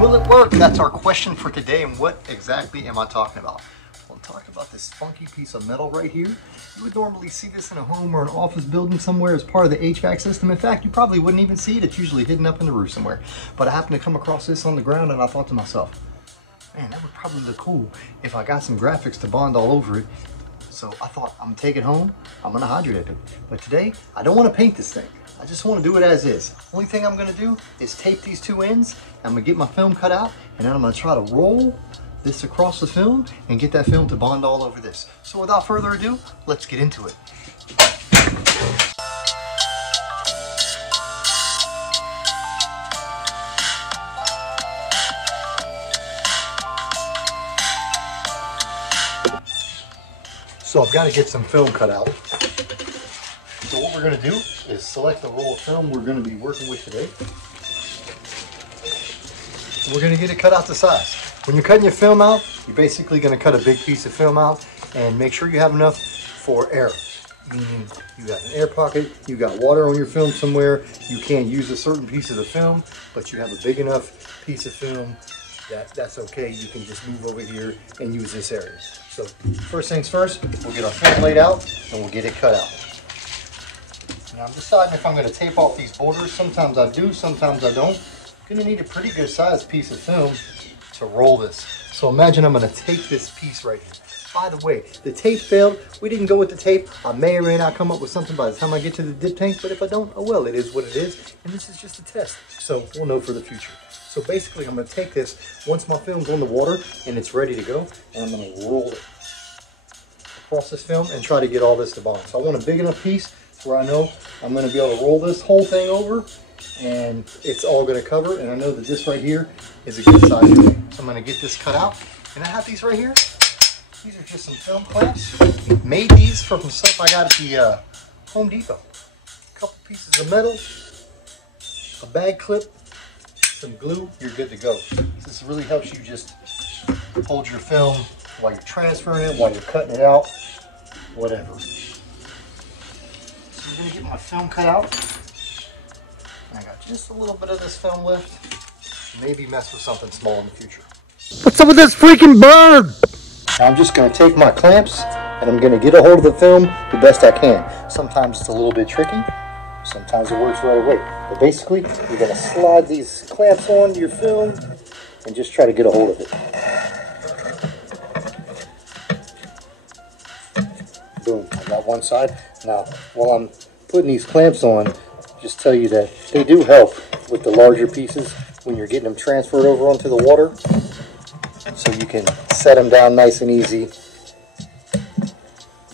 Will it work? That's our question for today. And what exactly am I talking about? Well, I'm talking about this funky piece of metal right here. You would normally see this in a home or an office building somewhere as part of the HVAC system. In fact, you probably wouldn't even see it. It's usually hidden up in the roof somewhere. But I happened to come across this on the ground and I thought to myself, man, that would probably look cool if I got some graphics to bond all over it. So I thought, I'm gonna take it home, I'm gonna hydrate it. But today, I don't wanna paint this thing. I just wanna do it as is. Only thing I'm gonna do is tape these two ends. I'm gonna get my film cut out, and then I'm gonna try to roll this across the film and get that film to bond all over this. So without further ado, let's get into it. So I've got to get some film cut out. So what we're going to do is select the roll of film we're going to be working with today. We're going to get it cut out to size. When you're cutting your film out, you're basically going to cut a big piece of film out and make sure you have enough for air. Meaning you got an air pocket, you got water on your film somewhere, you can't use a certain piece of the film, but you have a big enough piece of film that's okay. You can just move over here and use this area. So first things first, we'll get our film laid out and we'll get it cut out. Now I'm deciding if I'm going to tape off these borders. Sometimes I do, sometimes I don't. I'm going to need a pretty good sized piece of film to roll this. So imagine I'm going to tape this piece right here. By the way, the tape failed. We didn't go with the tape. I may or may not come up with something by the time I get to the dip tank, but if I don't, oh well, it is what it is. And this is just a test, so we'll know for the future. So basically, I'm going to take this once my film's on the water and it's ready to go, and I'm going to roll it across this film and try to get all this to bond. So I want a big enough piece where I know I'm going to be able to roll this whole thing over and it's all going to cover, and I know that this right here is a good size for me. So I'm going to get this cut out, and I have these right here. These are just some film clamps. Made these from stuff I got at the Home Depot. A couple pieces of metal, a bag clip, some glue, you're good to go. This really helps you just hold your film while you're transferring it, while you're cutting it out, whatever. So I'm going to get my film cut out. I got just a little bit of this film left. Maybe mess with something small in the future. What's up with this freaking bird? Now I'm just going to take my clamps and I'm going to get a hold of the film the best I can. Sometimes it's a little bit tricky. Sometimes it works right away. But basically, you're going to slide these clamps onto your film and just try to get a hold of it. Boom, I got one side. Now, while I'm putting these clamps on, just tell you that they do help with the larger pieces when you're getting them transferred over onto the water. So you can set them down nice and easy.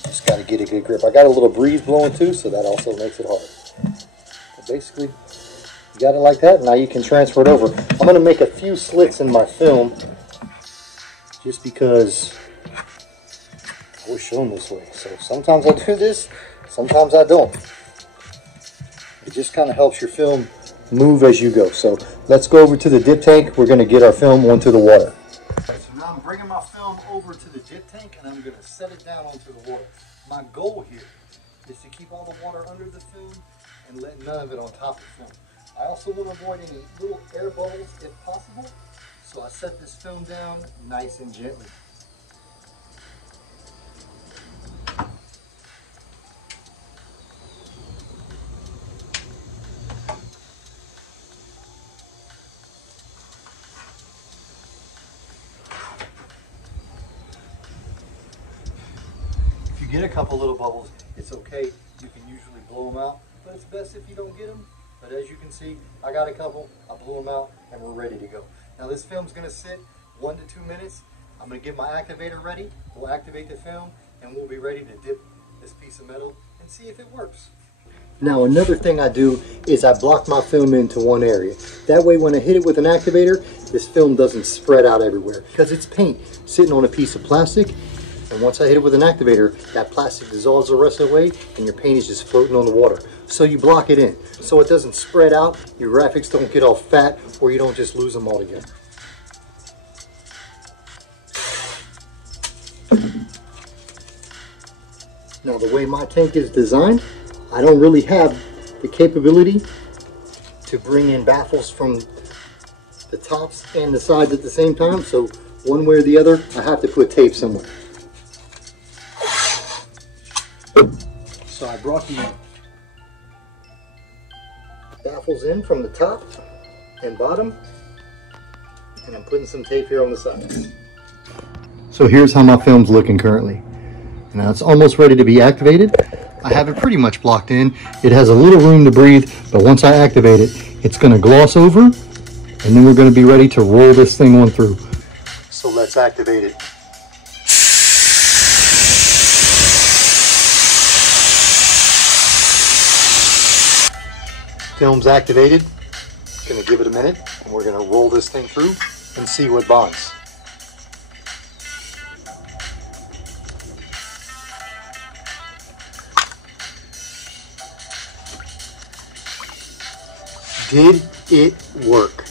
Just got to get a good grip. I got a little breeze blowing too, so that also makes it hard. But basically, you got it like that. Now you can transfer it over. I'm going to make a few slits in my film just because I was shown this way. So sometimes I do this, sometimes I don't. It just kind of helps your film move as you go. So let's go over to the dip tank. We're going to get our film onto the water. So now I'm bringing my film over to the dip tank and I'm going to set it down onto the water. My goal here is to keep all the water under the film and let none of it on top of the film. I also want to avoid any little air bubbles if possible, so I set this film down nice and gently. If you get a couple little bubbles, it's okay. You can usually blow them out, but it's best if you don't get them. But as you can see, I got a couple, I blew them out, and we're ready to go. Now this film's gonna sit 1 to 2 minutes. I'm gonna get my activator ready. We'll activate the film, and we'll be ready to dip this piece of metal and see if it works. Now another thing I do is I block my film into one area. That way when I hit it with an activator, this film doesn't spread out everywhere because it's paint sitting on a piece of plastic. And once I hit it with an activator, that plastic dissolves the rest of the way and your paint is just floating on the water. So you block it in so it doesn't spread out, your graphics don't get all fat, or you don't just lose them altogether. Now the way my tank is designed, I don't really have the capability to bring in baffles from the tops and the sides at the same time, so one way or the other, I have to put tape somewhere. So I brought the baffles in from the top and bottom, and I'm putting some tape here on the sides. So here's how my film's looking currently. Now it's almost ready to be activated. I have it pretty much blocked in. It has a little room to breathe, but once I activate it, it's gonna gloss over, and then we're gonna be ready to roll this thing on through. So let's activate it. Film's activated. Gonna give it a minute, and we're gonna roll this thing through and see what bonds. Did it work?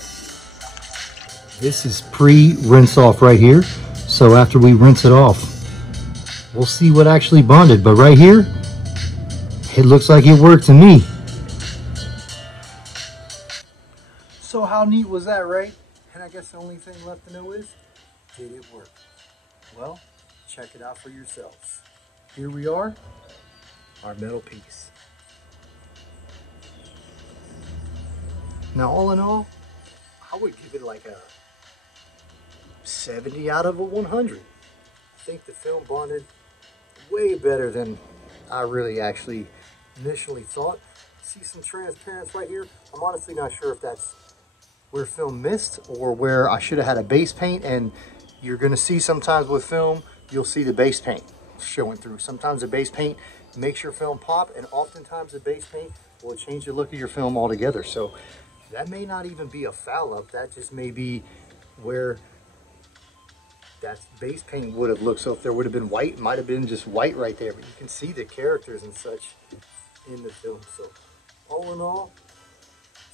This is pre-rinse off right here. So after we rinse it off, we'll see what actually bonded. But right here, it looks like it worked to me. So how neat was that, right? And I guess the only thing left to know is, did it work? Well, check it out for yourselves. Here we are, our metal piece. Now, all in all, I would give it like a 70 out of a 100. I think the film bonded way better than I really actually initially thought. See some transparency right here? I'm honestly not sure if that's where film missed or where I should have had a base paint, and you're gonna see sometimes with film, you'll see the base paint showing through. Sometimes the base paint makes your film pop, and oftentimes the base paint will change the look of your film altogether. So that may not even be a foul up. That just may be where that base paint would have looked. So if there would have been white, it might have been just white right there. But you can see the characters and such in the film. So all in all,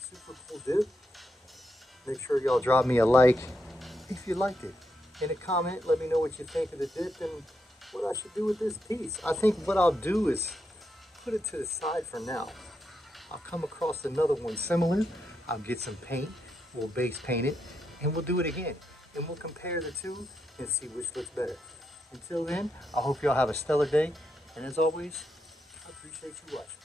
super cool dip. Make sure y'all drop me a like if you liked it. In a comment, let me know what you think of the dip and what I should do with this piece. I think what I'll do is put it to the side for now. I'll come across another one similar. I'll get some paint, we'll base paint it, and we'll do it again. And we'll compare the two and see which looks better. Until then, I hope y'all have a stellar day. And as always, I appreciate you watching.